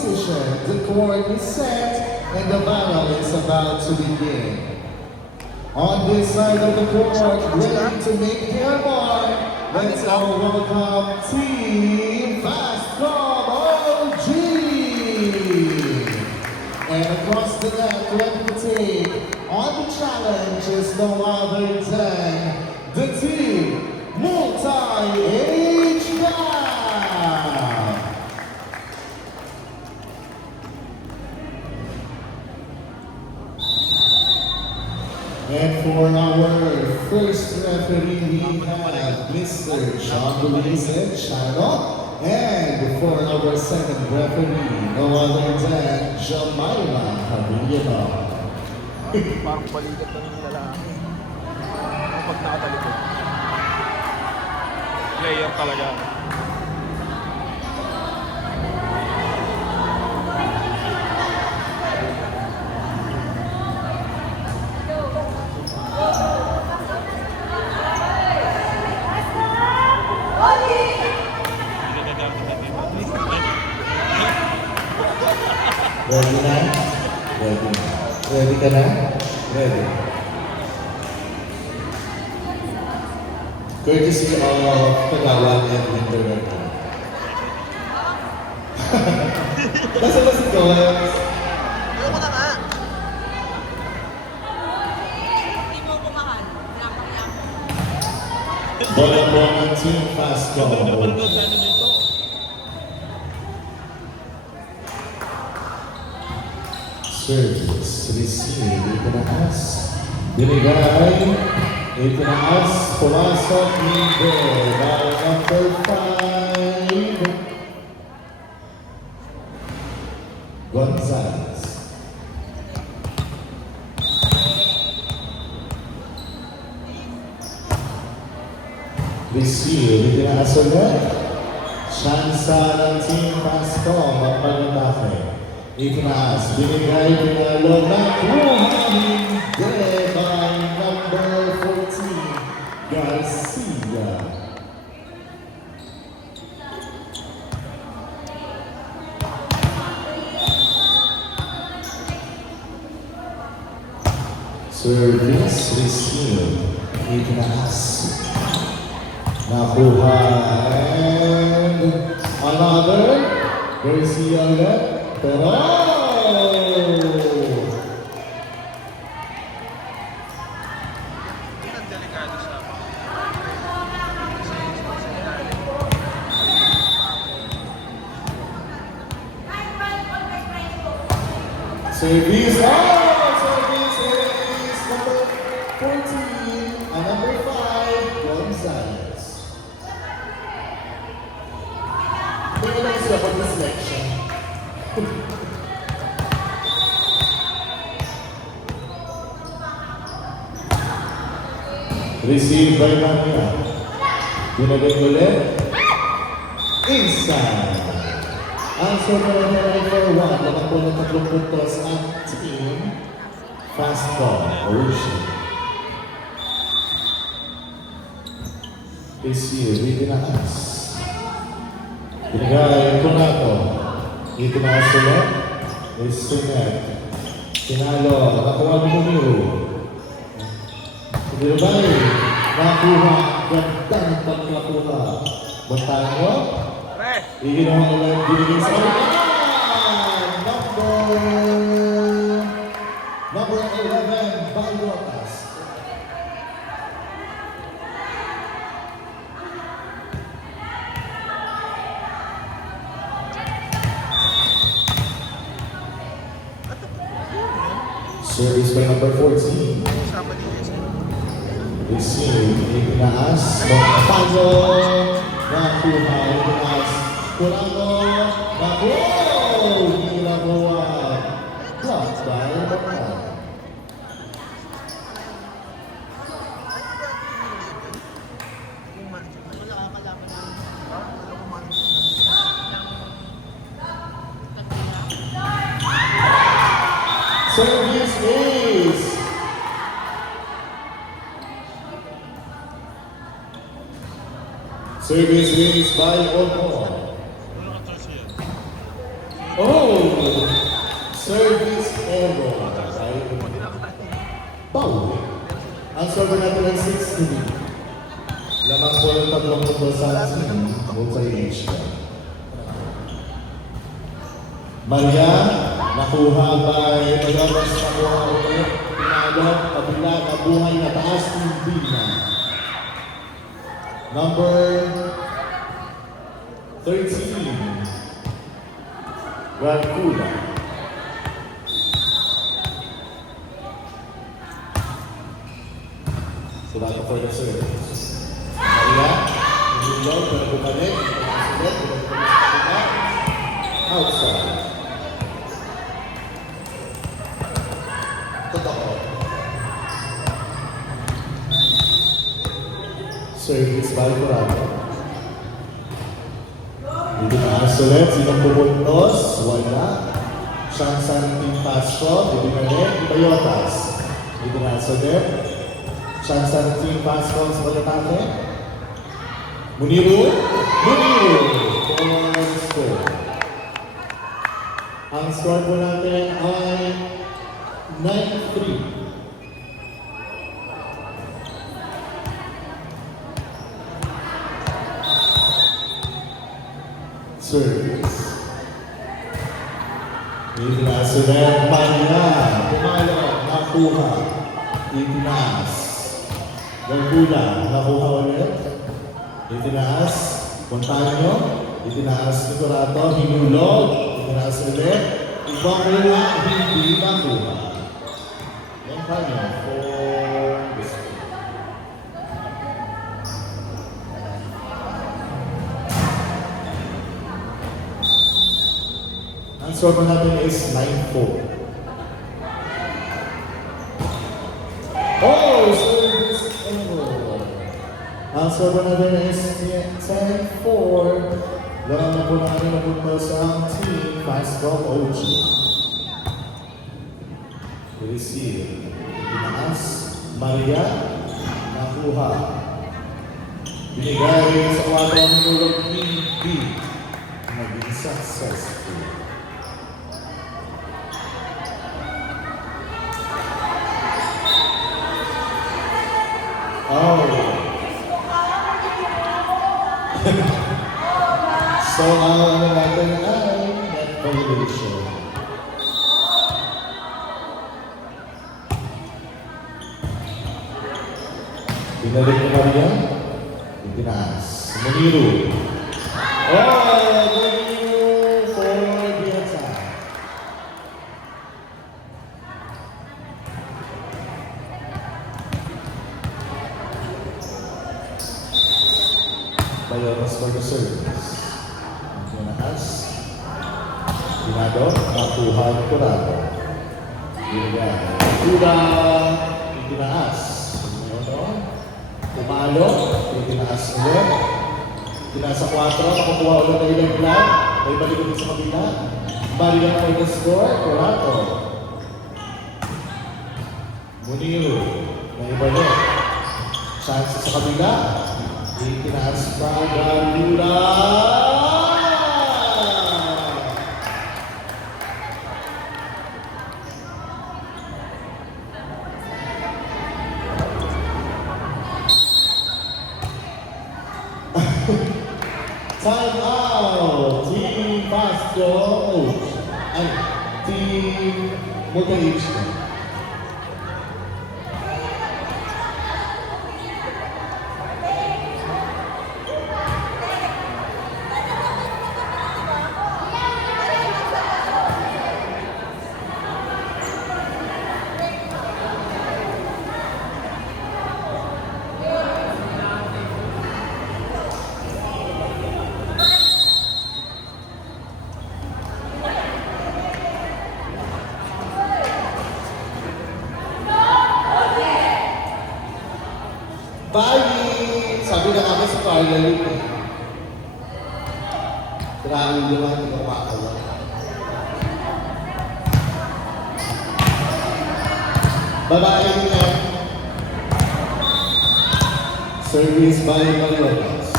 position. The court is set and the battle is about to begin. On this side of the court, ready to make their mark, let's all welcome Team Fastcom OG! And across the net, ready to take on the challenge is no other than the Team Multi-Age Gap! And for our first referee, we have Mr. John Luis Chano. And for our second referee, no other than Jamaila Caballero. Parang balikat na ng lalaki. Kapag nakatalikod. Player talaga. Ready na? Ready. Ready ka na? Ready. Courtesy of Pagawad and Winter. Basta ba si Coens? Ayoko na nga. Bola po ng Team Fastcom. Service, receive, itinaas, binigay, itinaas, pumasok, hindi, by number 5, Gonzalez. Receive, itinaas ulit, chance ng Team Fastcom ang pag-atake. Itinaas, binigay, pinalo, nakuha, hindi by number 14, Garcia. Service, receive, itinaas, nakuha, and another, Garcia ulit. Pero service, service is number 14 and number 5, Gonzalez. Tingnan lang sila pag-selection. Receive by Mania. Binagay ulit. Inside. Answer for for 1. Nakapo ng 3 puntos ang Team Fastcom Ocean. Receive, itinaas. Binagay Conato. Itinaas ulit. Isinet. Tinalo. Nakuha ni Mumiru. Binagay. Nakuha. Ganda ng pagkakuha. Bantayan mo. Iginawa ulit. Binigay sa number 11, Baluatas. Service by number 14. Receive, itinaas, magpasok, nakuha, itinaas, Kurano, nakuha, hindi nakuha, blocked by Bacay. Service is service wins by Omo. Oh! Service error. Paul. Ang server natin ay 6-3. Lamang po ng tatlong punto sa team. Multi-age na. Maria, nakuha by Mayones, nakuha ulit. Pinalog, kabila, kabuhay na taas ng Bina. Number 13, Rancula. Salamat for the service. Maria, Nilog, pero bumalik. Outside. Totoo. Service by Corrado. Dito na ulit, sinong pupuntos? Wala. Chance ng Pasco, dito na rin, Bayotas. Dito na ulit. Chance ng Team Pasco sa pagkatake. Muniru. Muniru. Score. Ang score po natin ay 9-3. Service. Dito na sunod, Maria. Pumalo, nakuha. Itinaas. Gagula, nakuha ulit. Itinaas. Montaño. Itinaas ni Corrado. Hinulog. Itinaas ulit. Ibang wala, hindi nakuha. Montaño for this one. Ang score natin is 9-4. Oh! Service error. Ang score natin is 10-4. Laran na po natin ang puntos ang team Fastball OG. Receive. Tinaas. Maria. Nakuha. Binigay sa 4 ang nulog hindi. Naging successful. Oh. So, ang natin ay net violation. Binalik ni Maria. Itinaas. Muniru. Oh! Muniru for Bianca. Bayones for the service. Itinaas. Pinado. Nakuha ni Corrado. Binigay. Kuda. Itinaas. Pumalo. Itinaas ulit. Itinaas sa 4. Nakukuha ulit na ilang plan. May balik ulit sa kabila. Maria for the score. Corrado. Muniru. May balik. Chance sa kabila. Itinaas pa, Gandula! Time out! Team Pasco! Ay, Team Multi-Age. Bye! Sabi na kami sa Carla Luke. Grabe naman, hindi ko makakawa. Babae nila. Service by Mayones.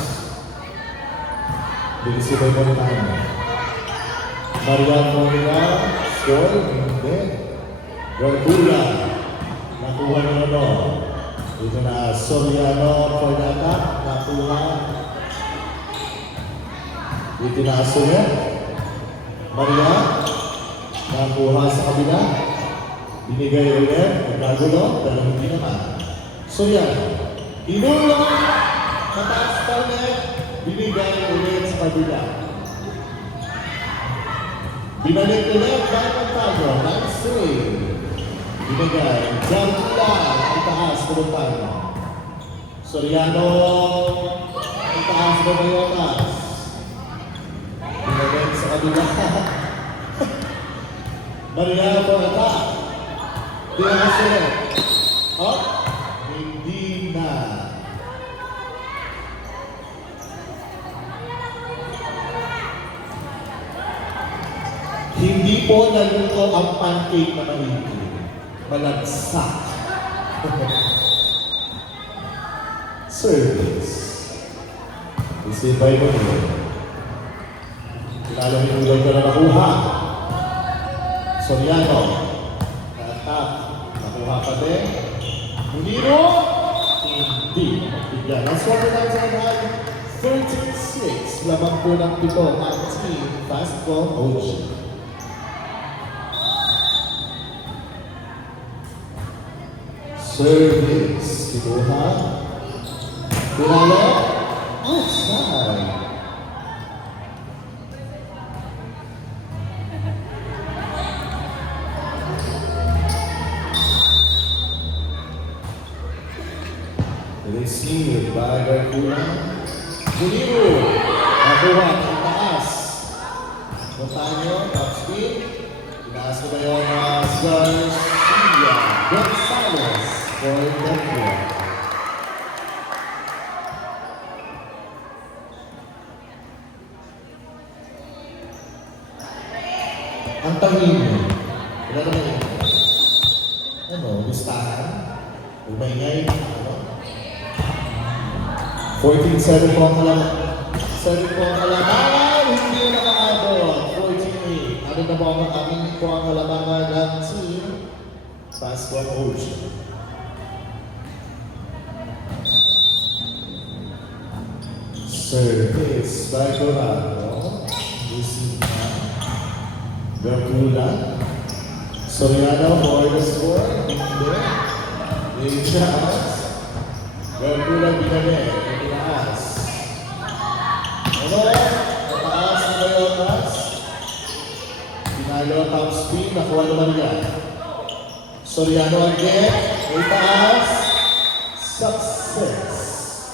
Bilisipay mo rin tayo. Marian Molina, score, hindi. Gardula, nakuha ng ano. Dito na Soriano for the attack, nakuha. Dito na Asunet. Maria, nakuha sa kabila. Binigay ulit, nagkagulo, pero hindi naman. Soriano, inulong, mataas pa ulit, binigay ulit sa kabila. Binalik ulit, bakit tayo? Nice save. Binigay, Gardula, ang taas, kumutay. Soriano, ang taas, Babayotas. Binigay sa kabila. Maria for attack. Tinakas ulit. Up. Hindi na. Hindi po naluto ang pancake na maliki. Malagsak. Service. Isipay mo yun. Lalo yung ulang ka na nakuha. Soriano. Attack. Nakuha pa din. Muniro. Hindi. Bigyan. Ang swerte natin sa high 36. Lamang po ng pito ang team Fastball OG. Service. Kinuha. Pinalo. Outside. Received by Gardula. Muniro. Nakuha ang taas. Montaño, top speed. Tinaas ko na yun Garcia Gonzalez for Denver. Ang tahimik. Wala naman yun. Ano, listahan? Umangay? Ano? 14-7 po ang kalamangan. 7 po ang kalamangan. Hindi na nakaabot. 14-8. Ano na po ang aming po ang kalamangan ng team Fastball OG. Service by Dorado. Receive na. Gardula. Soriano for the score. Hindi. Rangers. Gardula binalik. Pinaas. Ano? Mataas na Bayotas. Pinalo top speed. Nakuha naman yan. Soriano again. May taas. Success.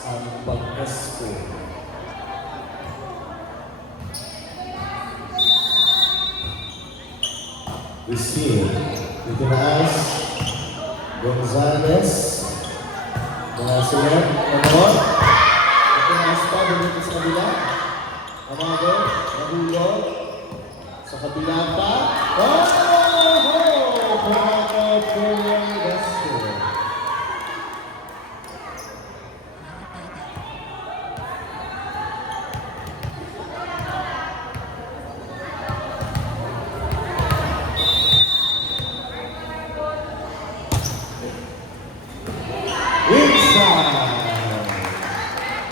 Ang pag-score. Receive. Itinaas. Gonzalez. Mga sulit. Pagod. Itinaas pa. Dito sa kabila. Amado. Nahulog. Sa kabila pa. Oh! Bravo for the score.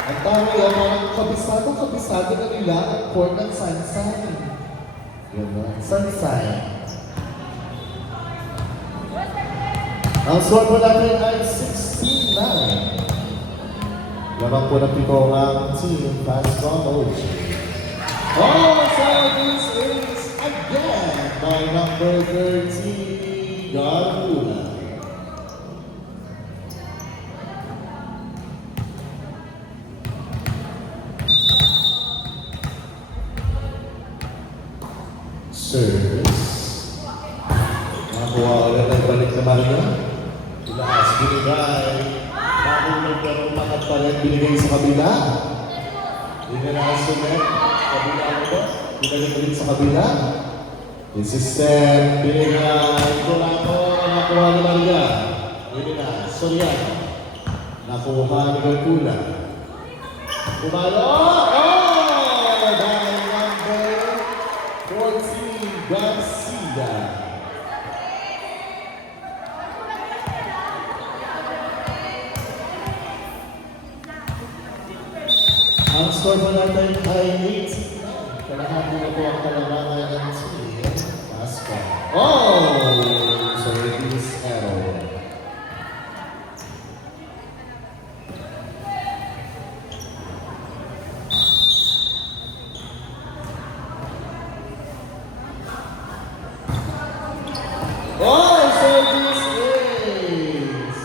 Ang tawag yan, parang kabisado na nila ang court ng Sunshine. Yan na, Sunshine. Ang score po natin ay 16-9. Lamang po na pito ang team Fastball OG. Oh, service is again by number 13, Gardula. Service. Nakuha ulit ang balik na Maria. Ilaas, binigay. Nahulog na umakat pa rin, binigay sa kabila. Binigay ulit. Kabila mo. Binigay ulit sa kabila. Insistent, binigay. Tulato, nakuha ni Maria. Binigay, Soriano. Nakuha ni Gardula. Kumalo! Oh! Dahil number 14. Garcia. Ang score po natin ay 8. Kalahati na po ang kalamangan ng team. Pascal. Oh! Service error. Oh! Service ace!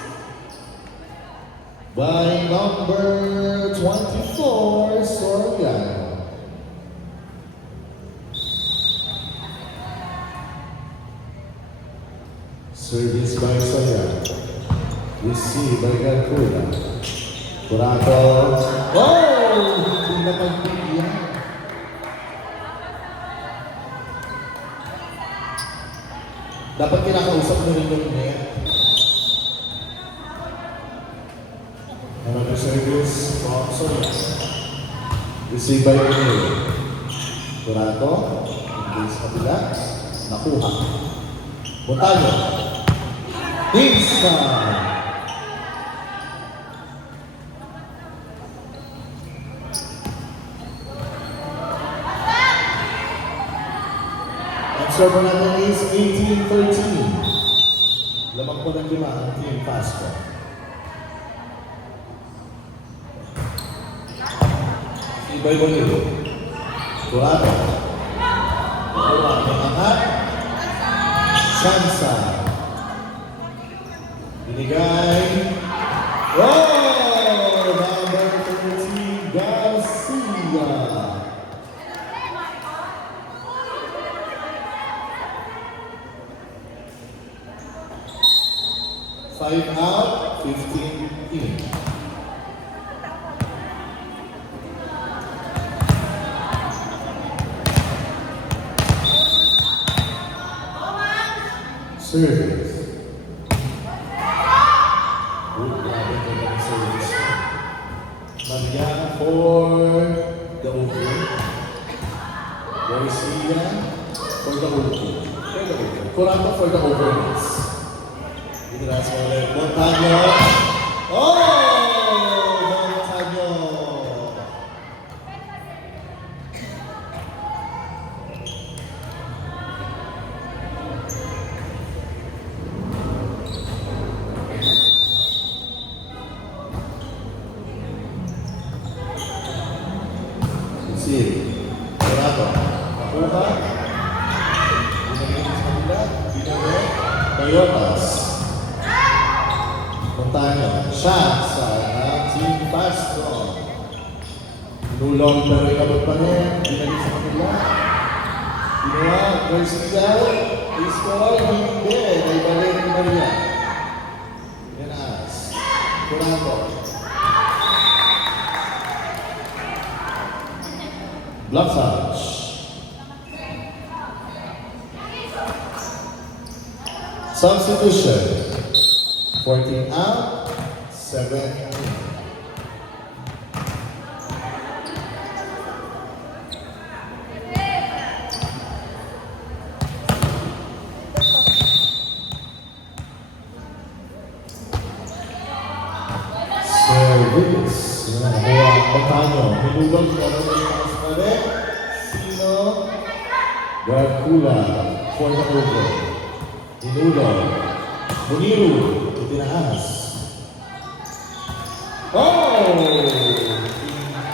By number 24, Soriano. Service by Soriano. Receive by Garcula. Curato. Oh! Hindi na pagbigyan. Dapat kinakausap mo rin yung net. Another service from Soriano. Receive by Garcula. Curato. Engage kabila. Nakuha. Montaño. Pizza. Ang serve natin is 18-13. Lamang po ng 5 ang Team Pasco. Ibay Bonito. Curado. Curado. Angat. Sansa. Binigay. Oh! Number 13, Garcia. Five out, 15 in. Service. Good grabe ng service. Maria for the over. Garcia for the over. Curado for the overness. Gracias ulit. Montaño. Oh! Montaño. Receive. Curado. Nakuha. Binigay sa kanila. Binigay. Toyotas. Montaño. Shot sa Team Pasco. Nulong pero inabot pa rin. Binigay sa kanila. Ginawa. Garcia. I-score. Hindi. Naibalik ni Maria. Yanas. Curado. Block touch. Substitution. 14 out, 7 in. Service. Nakuha ang Montaño. Hinulog sa ulit. Sino? Garcula for the over. Hinulog. Boniru. Itinaas. Oh!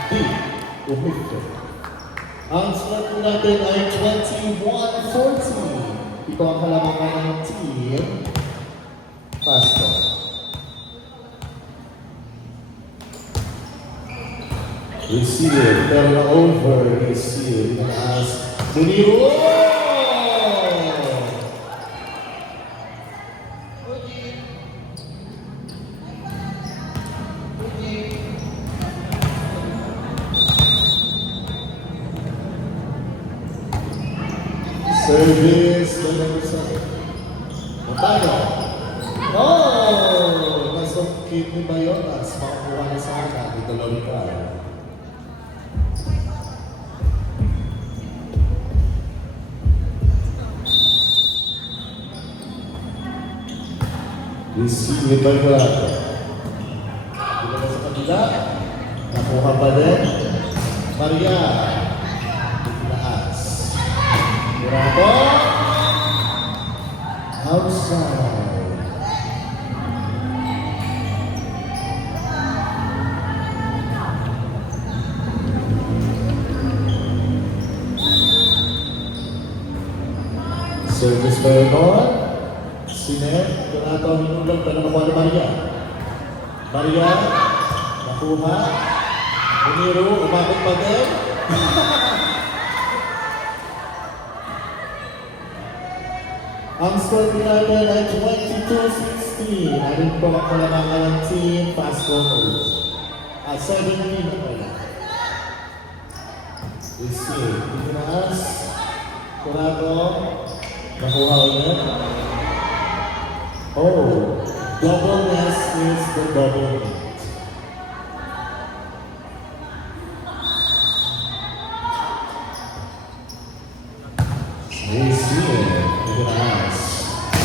Hindi. Umito. Ang score po natin ay 21-14. Ito ang kalamangan ng Team Pasco. Receive, pero na over, receive, as Boniru! Service, the number 7. Montaño. Oh! Nasungkit ni Bayotas, makakuha na sa akin, ito Lorical. Receive by Curato. Dito sa kanila. Nakuha pa din. Maria. Laas. Curato. Outside. Service by Honor. Sinet. Curato ang hinulog. Pero nakuha ni Maria. Maria. Nakuha. Umiro. Umabot pa din. Ang score natin ay 22-16. Narin po ang kalamangan ng team Fast Goals. 17 na pala. Receive. Tinaas. Curato. Nakuha ulit. Oh. Double nest is the double hit. Receive. Tinaas.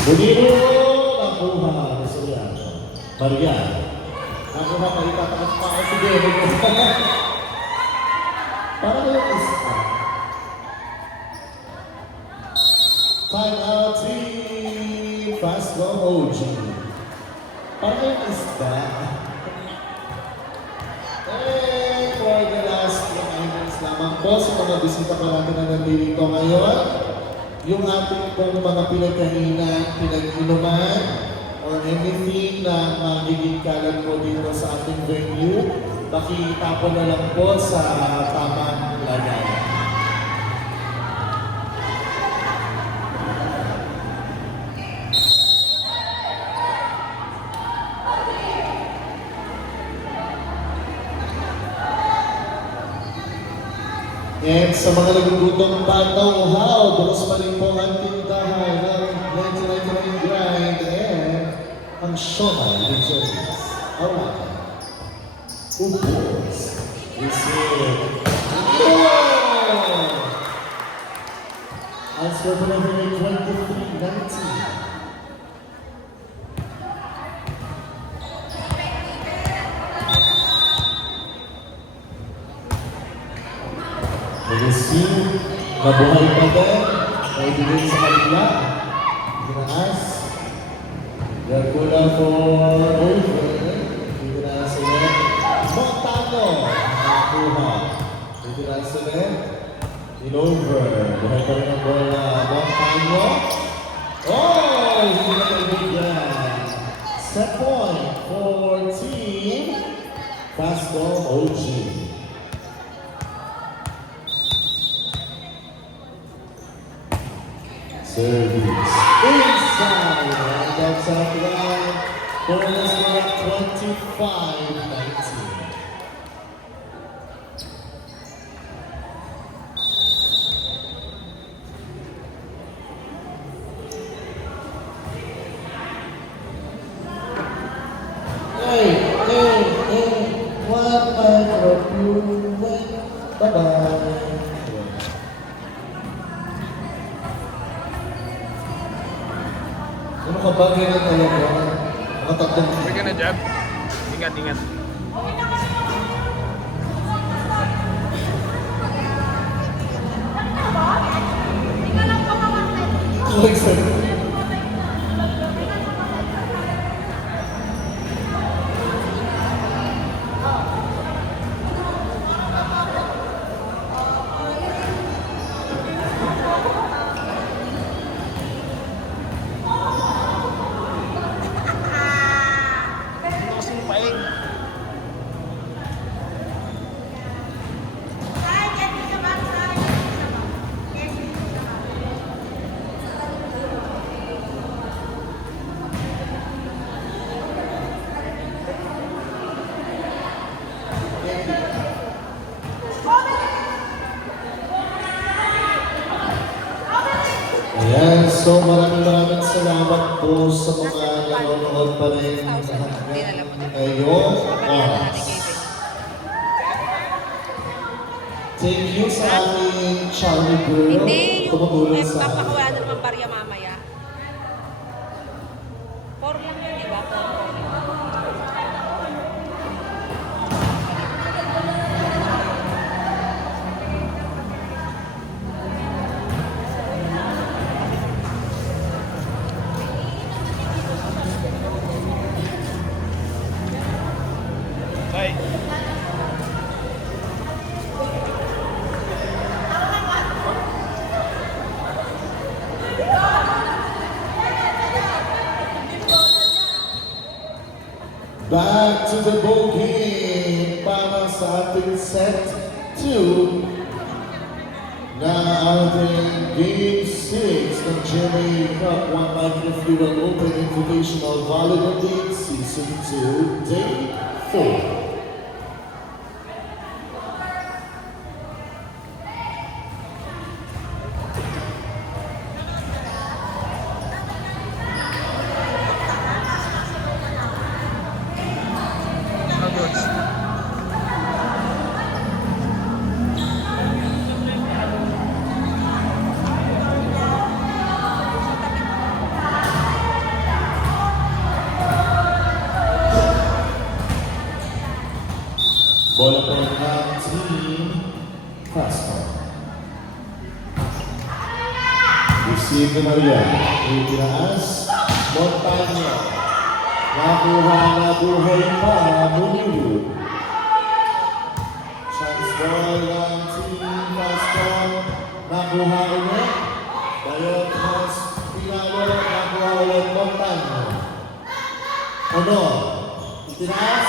Bonito. Nakuha. Resiliano. Maria. Nakuha pa itataas pa ako. Sige. Para kayo isa. Time out team. Fast go OG. Para kayo isa. And for the last 2 items lamang po sa mga bisita pa natin na nandito ngayon. Yung ating pong mga pinagkahinan, pinag-inuman, or anything na magiging kalat po dito sa ating venue, pakitapon na lang po sa tamang lagayan. And sa mga nagugutong pataw-uhaw, bukas pa rin po ang tindahan ng 1999 Grind and ang Shomai with service. Alright. Upos. Receive. Answer for number 23-19. Receive, nabuhay pa din, naibigay sa kanila, tinaas, Dracula for over, tinaas ulit, Montano, nakuha, tinaas ulit, in over, buhay pa rin ang bola, Montano, oh, hindi na kaibigyan, set point for team, Fast Ball OG. Service inside and outside line. Bonus score 25-19. What I love you, bye-bye. Ano ka ba ganyan talaga? Nakatatlong Sabi ka na, Jab. Ingat, ingat. like so. Ayan, so maraming salamat po sa mga nanonood pa rin ngayong oras. Thank you sa ating Charlie Girl. Hindi, yung tumutulong sa papakuha na naman barya mamaya. 4 lang yun, di ba? Back to the ball game para sa ating set 2 na ating Game 6 ng GMA Cup 1 Life Fuel Open Invitational Volleyball League Season 2, Day 4. Bola po ng Team Pascal. Receive na yan. Itinaas. Montano. Nakuha na buhay pa. Muniru. Chance ball ng Team Pascal. Nakuha ulit. Bayot has pinalo. Nakuha ulit Montano. Ano? Itinaas.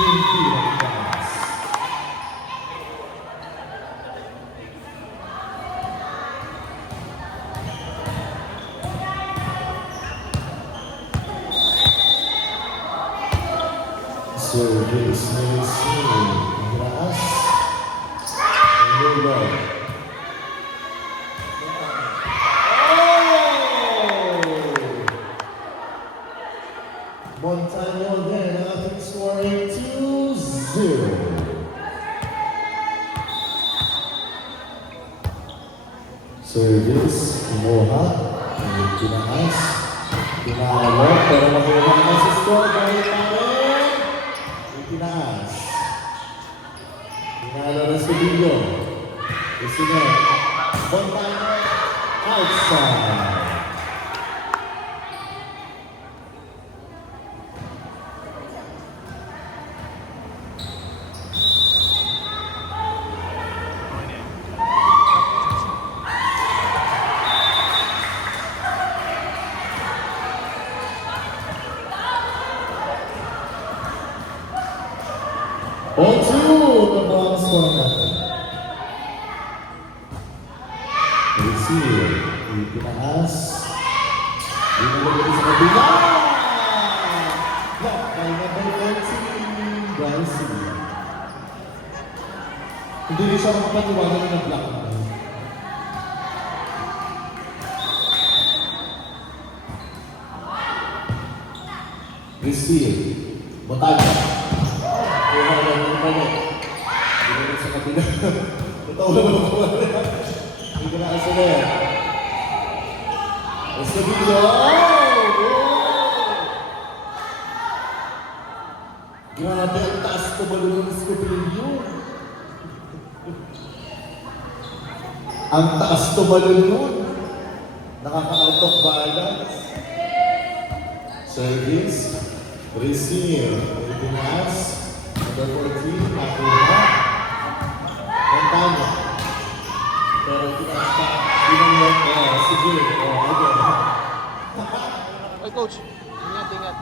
Hindi na itinaas. Service missing. Grass. Hello. Montano again, ating scoring 2-0. Service, kumuha. Tinaas. Pinalo, pero makuha na sa score. Dahil Tinaas. Pinalo na si Billo. Isinay. Montano. Outside. On two, the ball score natin. Receive. Itinaas. Binalagay sa kabila. Block by number 14, Bryce. Hindi rin siya makapaniwala na nag-block na. Receive. Montano. Kuha na ng palit. Binalik sa kabila. Ito na naman ko. Hindi na kasi na. Escobillo! Grabe, ang taas ko balon ng Escobillo. Ang taas ko balon nun. Nakaka-out of balance. Service. Receive. Itinaas. Number 14. Nakuha. Montano. Pero tinaas pa. Binangyat. Sige. Again. Ay, coach. Ingat, ingat.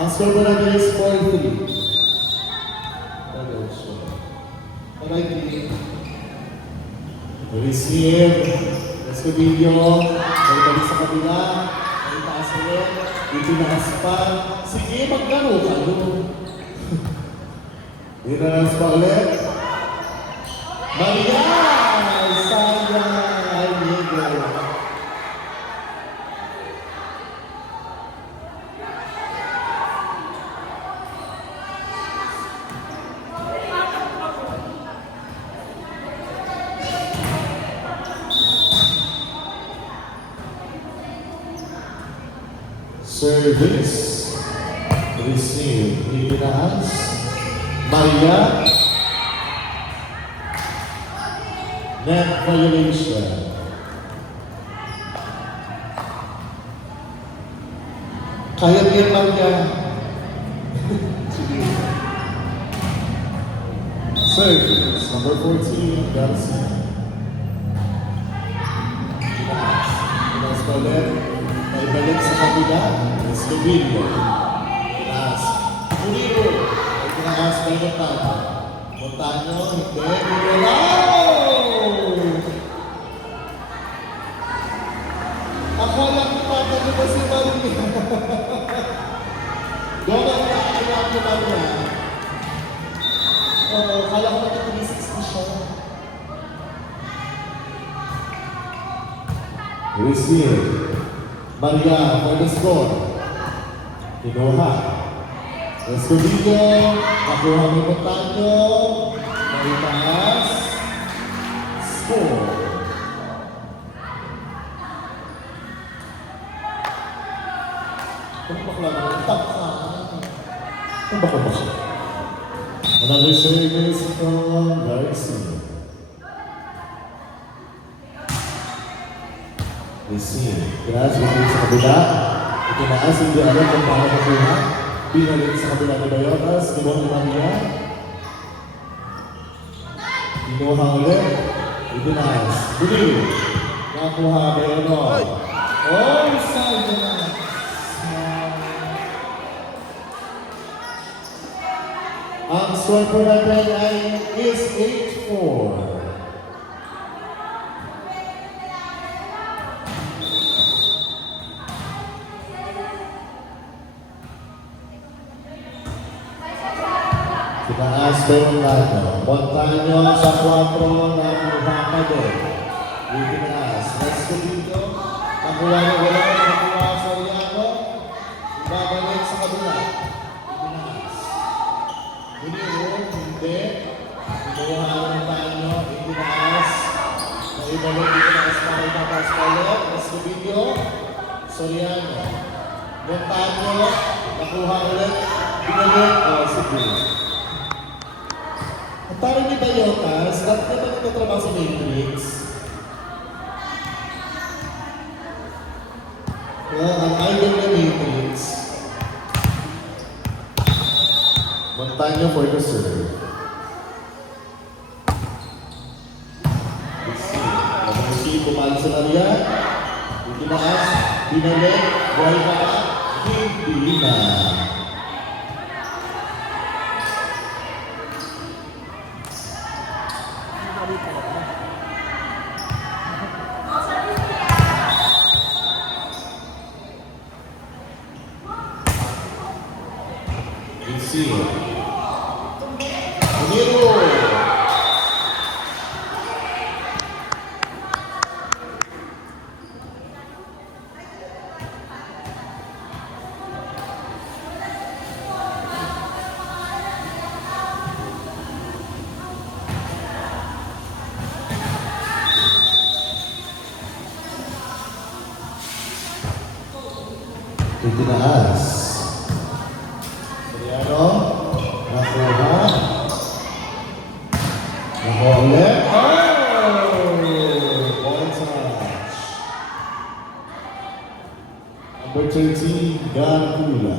Ang score mo natin is 4-3. Receive. Escobillo. Balik sa kabila. May taas ulit. Itinaas pa. Sige, maglaro ka doon. Itinaas pa ulit. Maria! Sayang! Ay, Miguel. Service. Receive. Itinaas. Maria. Net violation. Kaya niya Maria. Sige. Service. Number 14. Garcia. Itinaas. Itinaas pa ulit. May balik sa kabila. Escobillo. Tinaas. Puliro. May tinaas kay Montano. Montano, hindi. Wow! Akala ko patalo ba si Maria? Gawang na akala ko Maria. Oo, akala ko na 360 siya. Receive. Maria for the score. Kinuha. Escobillo. Nakuha ni Montano. Maitaas. Score. Ano ba kailangan ng taka? Ano ba ba? Another service from Garcia. Receive. Gracias sa kabila. Itinaas, hindi alam kung paano nakuha. Binalik sa kabila ni Bayotas. Kinuha ni Maria. Kinuha ulit. Itinaas. Bulil. Nakuha Bayotas. Oh, sayang. Ang score po natin ay is 8-4. Tinaas pa yung lado. Montano sa 4 na Muhammad. Itinaas. Next to dito. Nakuha na wala. Nakuha sa Riano. Babalik sa kabila. Itinaas. Biniro. Hindi. Kinuha ng Montano. Itinaas. Naibalik. Itinaas pa rin. Tapos pa ulit. Next to video. Soriano. Montano. Nakuha ulit. Binalik. Sige. Parang ni Bayotas, dati na ba nagtatrabaho sa Matrix? Ang idol na Matrix. Montano for the serve. Nag-receive, pumalo sa Maria. Itinaas, binalik, buhay pa ka, hindi na. Receive. Buliro. Itinaas. Soriano. Nakuha. Nakuha ulit. Point match. Number 13, Garcula.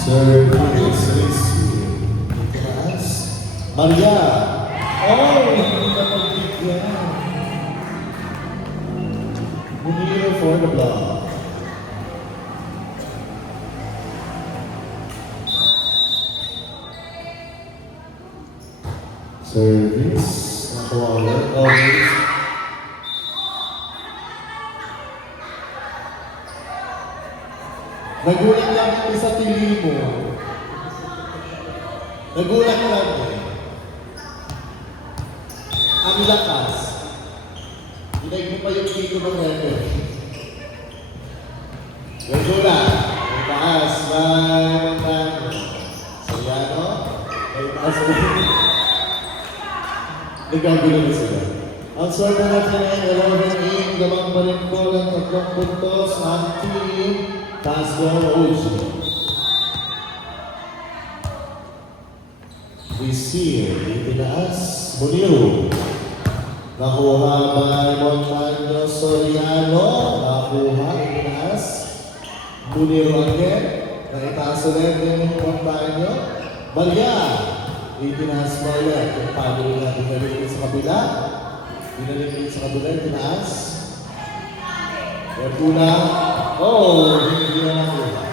Service receive. Itinaas. Maria. Hindi na pagbigyan. Buliro for the block. Service. Nakuha ulit. Always. Nagulat lang kami sa pili mo. Nagulat lang eh. Ang lakas. Inaig mo pa yung tito ng record. Nagulat. May taas. May Montano. Soriano. May taas. Nagkagulo na sila. Ang score na natin ay 11-8. Gamang pa rin po ng 3 puntos ang team Tasco Ocean. Receive. Itinaas. Buliro. Nakuha by Montano Soriano. Nakuha. Itinaas. Buliro again. Naitaas ulit yung Montaño. Maria. Itinaas mo ulit. Yung pago nila, binalik sa kabila. Binalik sa kabila, itinaas. Pagkula. Oh, hindi na nakuha.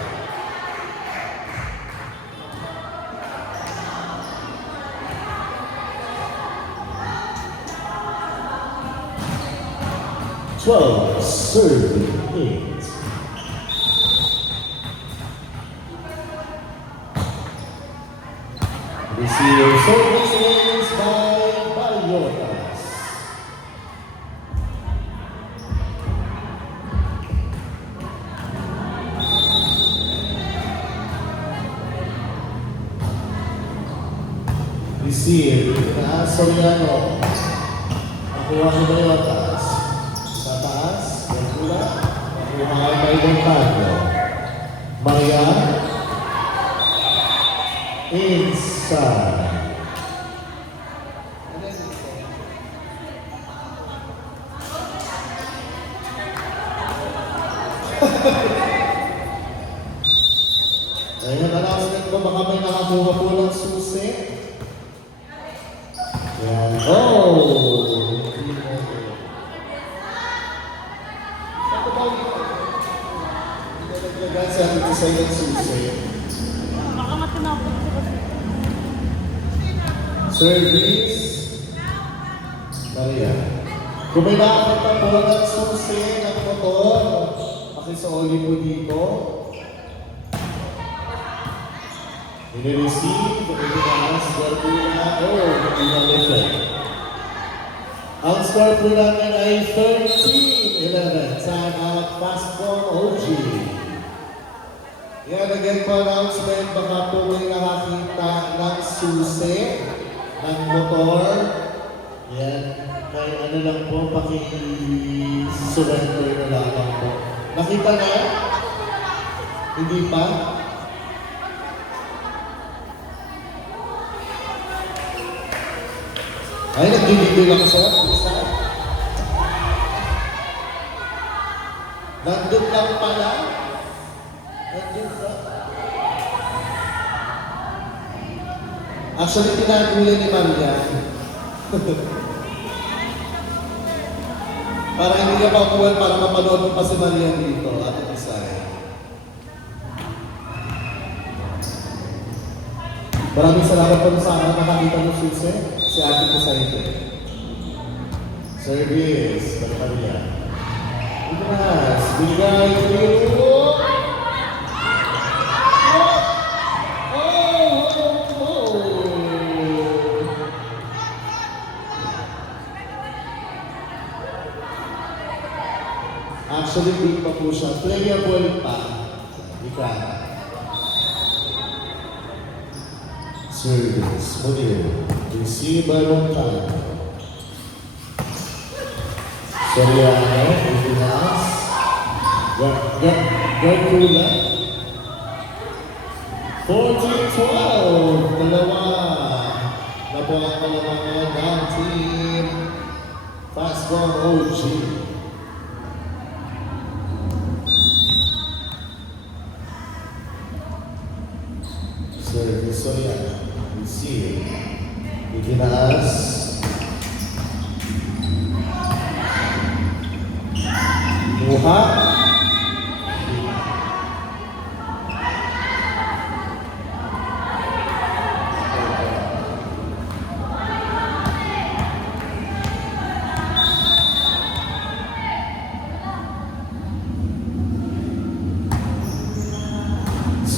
Serving 8. Receiver service is by Bayotas. Receive. Taas Soriano. Nakuha ni Bayotas. Sa taas. Pagkula. Nakuha kay Montaño. Maria. Inside. Ayun, announcement ko, baka may nakakuha po ng susi. Yan. Oh! Saan ba ito? Hindi na naglagan sa ating design ng susi. Baka matinapot ko kasi. Service. Maria. Kung may nakakita po ng susi ng motor, pakisuoli mo dito. Ini-receive, ini-pass, score po na, hindi na left. Ang score po namin ay 13-11. Time out, fast form OG. Yan, again po announcement, baka po may nakakita ng susi ng motor. Yan, kaya ano lang po, paki-surrender na lamang po. Nakita na? Hindi pa? Ay, nagbibigay lang siya. Isa. Nandun lang pala. Nandun ka. Actually, tinagulay ni Maria. Para hindi ka papuwan, para mapanood mo pa si Maria dito. At Isay. Maraming salamat po sa akin nakakita ng susi. Si Ate Isay. Service. Maria. Inas. Bigay ko. Actually, big pa po siya. Playable pa. Ika. Service. Munir. Receiver ng time. Soriano. Ipinas. Garcula. 14-12. Dalawa. Na po ang kalamangan ng team. Fast Ball OG. Service Soriano. Receive. Itinaas. Muha.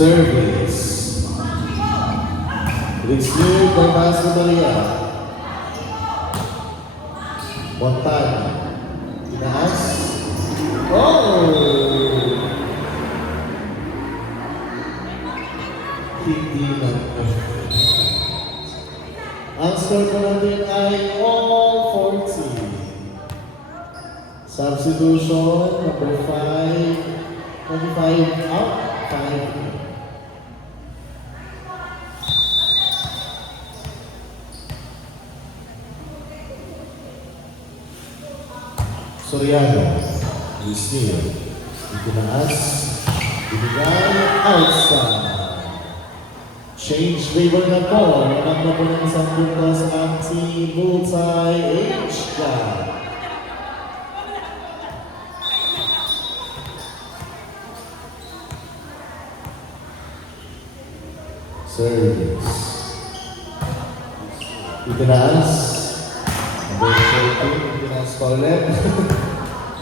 Service. Receive by Master Maria. Montaño. Tinaas. Oh! Hindi na. Ang score ko natin ay all 40. Substitution, number 5. 25 out, 5. Soriano, Lucille, itinaas, Ibigay outside. Change favor na po. Naman na po ng isang puntos ang Team Multi-HK. Service. Itinaas. Number 14, itinaas pa ulit.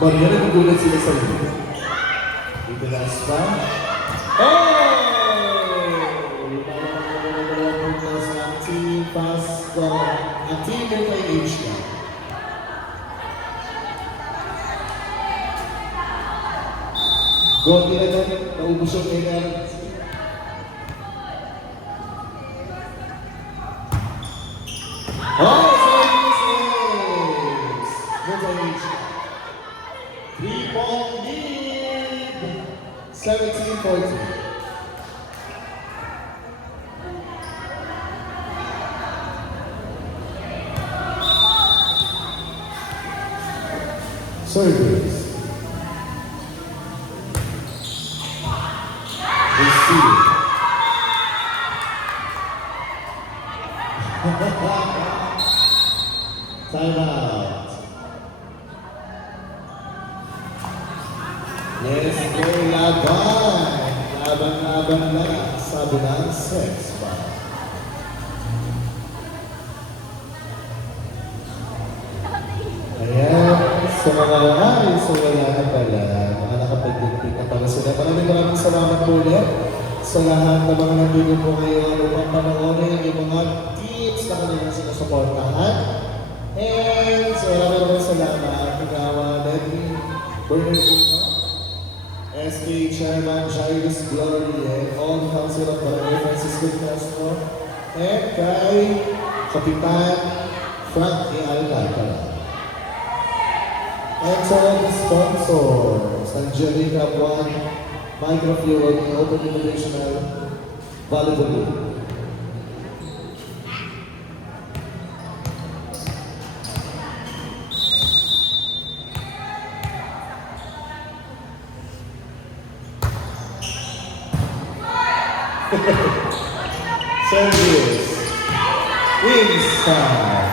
Maria, nagugulat sila sa iyo. Itinaas pa. Oh! Puntos ang Team Pasto. Ang Team Multi-HK. Gondi na doon, naubos yung energy. Oh, services! Multi-HK. 3-point lead. 17-14. Service. Receive. Time out. Yes, may laban. Laban-laban na. Sabi ng sex ba? Ayan, sa mga sa wala na pala, mga nakapag-dictate na pala sila. Maraming salamat po ulit sa lahat ng mga nandito po ngayon upang panoorin yung mga teams na kanilang sinusuportahan. And so maraming salamat. Ikaw, Ledley Bernardino, SK Chairman Jairus Glory, and all the Council of Barangay Francisco Castro, and kay Kapitan Frank E. Alcantara. And so all the sponsors, Angelica One, Microfuel, and Open Invitational Volleyball League. Service. Inside.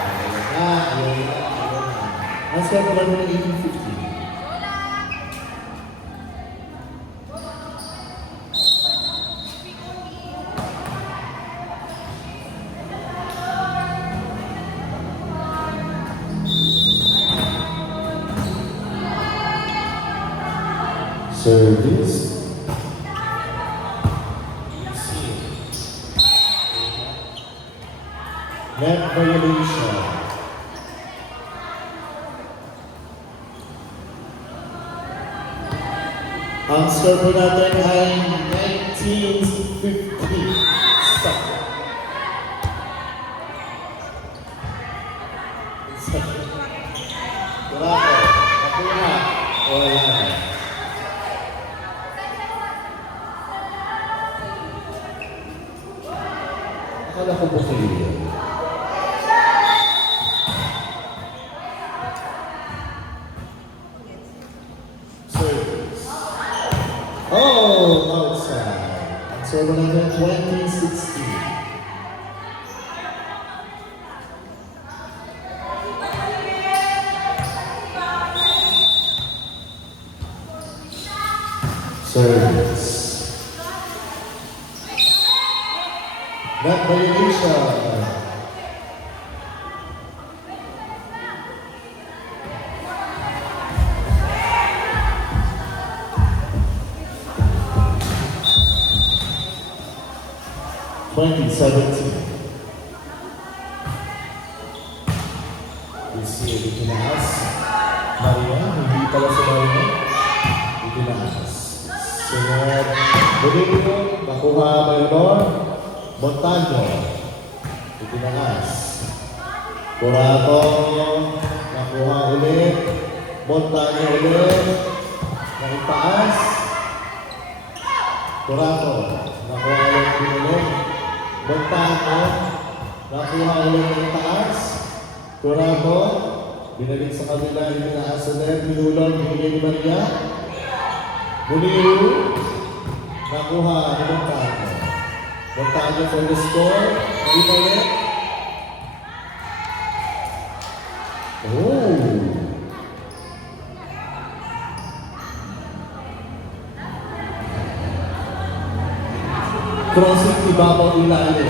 Let's go to 1850. Service. Net violation. Ang score po natin ay 1950. Stop. Grabe. Kapuna. Wala. Akala ko po kayo. Oh, outside. So we're going to 2016. Service. Net violation. You see it, itinaas. Maria, hindi pala si Maria. Itinaas. Sunod. Bolivio, nakuha Mayor. Montaño. Itinaas. Curato, nakuha ulit. Montaño ulit. Naitaas. Curato, nakuha ulit ulit. Montaño, nakuha ulit ng taas. Curato, binalik sa kabila, itinaas ulit. Minulong, binigay ni Maria. Muniru, Nakuha ni Montano. Montano for the score. Ibalik. Oh! Crossing ibabaw ilalim.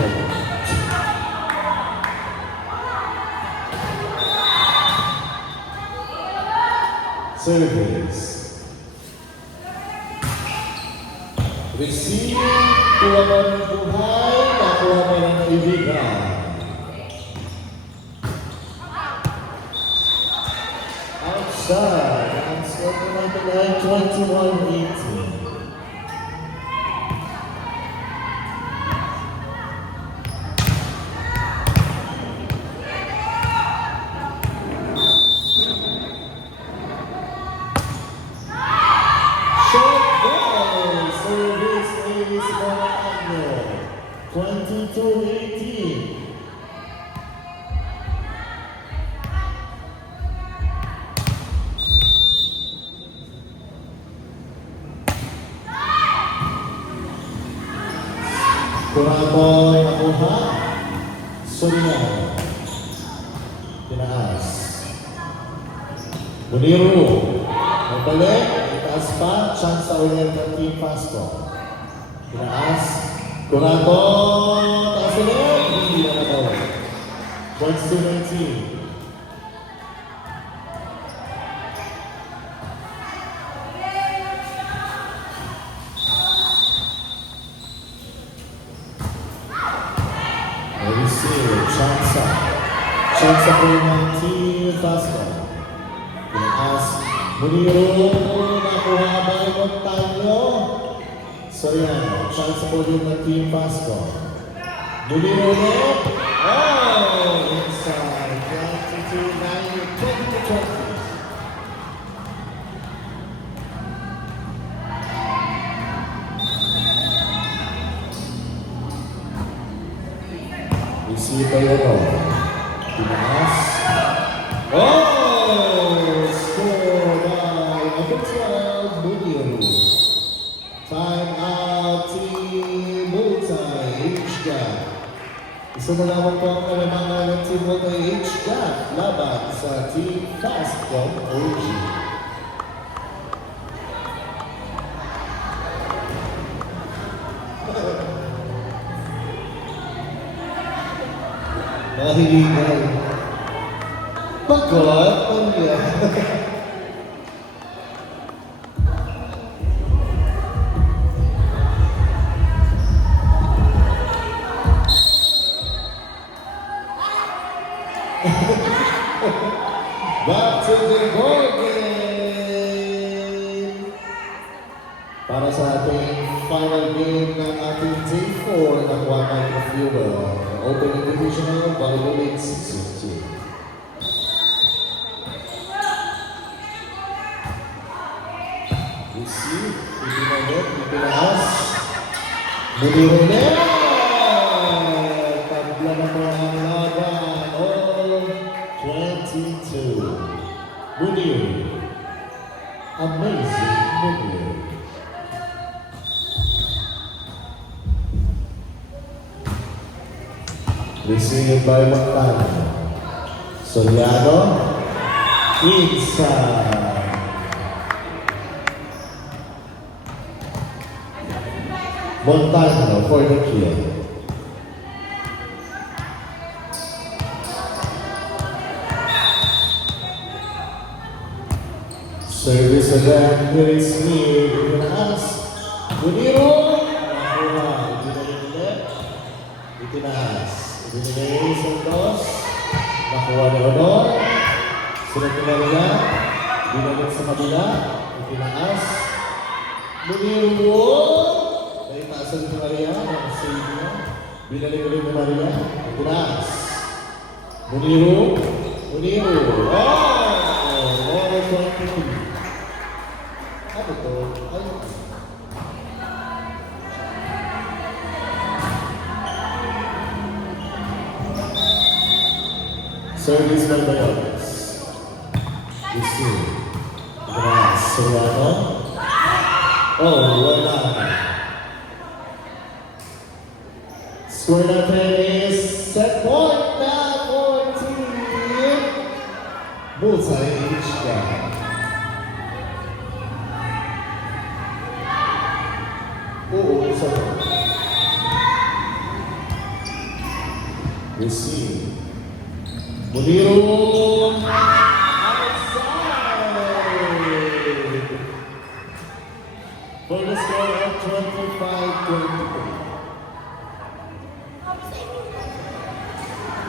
Service. Receive, kuha mo ng buhay, nakuha mo ng kaibigan. Outside, ang score number 21-18. Short ball, service is Montano, 22-18. Kuraboy nakuha. Soriano. Tinaas. Muniru. Nagbalik. Itaas pa. Chance sa ulit ng Team Pasco. Tinaas. Kuraboy. Taas ulit. Hindi na nabawa. Points to 19. Receive, Chansa po ng Team Pasco. Tinaas, Muniru, nakuha ba yung Montano? Soriano, Chansa po din ng Team Pasco. Muniru ulit. Oh! Inside, 22-9, 20-20. Receive by Ono. Tinaas. Oh! Score by number 12, Muniru. Time out, Team Multi-HGAT. Isa na lamang po ang kalamangan ng Team Multi-HGAT laban sa Team Fastcom OG. Mahiligan. Pagod, pangya. Back to the ball game. Para sa ating final game ng ating Day 4 ng One Night of Fuel. Opening Divisional Volleyball League 6-2. Receive, ipinalit, ipinaas. Muniru ulit! Tabla na po ang laban. All 22. Muniru. Amazing Muniru. Received by Montano. Soriano. Inside. Montano for the kill. Service again. Here is Mir. Itinaas. Muniru. Nakuha. Itinaas. Itinaas. Binigay sa dos, nakuha ni Honor, sunod nila nila, binagay sa kabila, itinaas, Muniru, naitaasan ni Maria, save niya, binalik ulit ni Maria, itinaas, Muniru, oh! All 23. Ano to? Ayun. Service by Bayones. Receive. Grass. Soriano. Oh, wala. Score natin is set point na for Team Bullseye HCAM. Oo, sorry. Receive. Muliro outside for the score of 24.